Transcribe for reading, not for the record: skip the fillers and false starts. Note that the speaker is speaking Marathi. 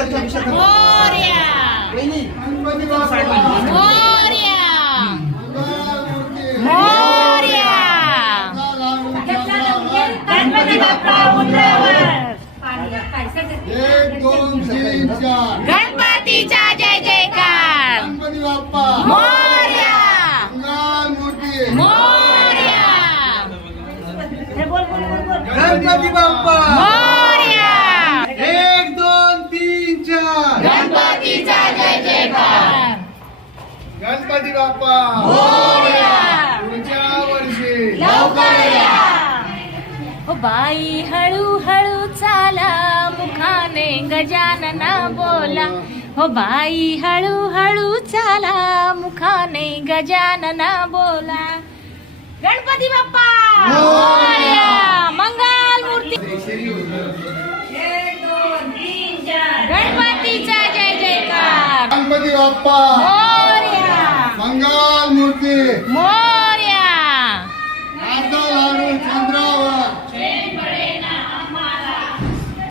मोरया गणपती बाप्पा मोरया मोरया गणपती बाप्पा उंबऱ्यावर 1 2 3 4 गणपतीचा जय जयकार गणपती बाप्पा मोरया मंगलमूर्ती मोरया गणपती बाप्पा मोरया 1 2 3 4 गणपतीचा जय जयकार गणपती बाप्पा मोरया पुढच्या वर्षी लवकर या हो बाई हळू हळू चाला मुखाने गजानन बोला हो बाई हळू हळू चाला मुखाने गजानन बोला गणपती बाप्पा मोरया मंगल मूर्ती गणपतीचा जय जयकार गणपती बाप्पा मोरया मंगलमूर्ती मोरया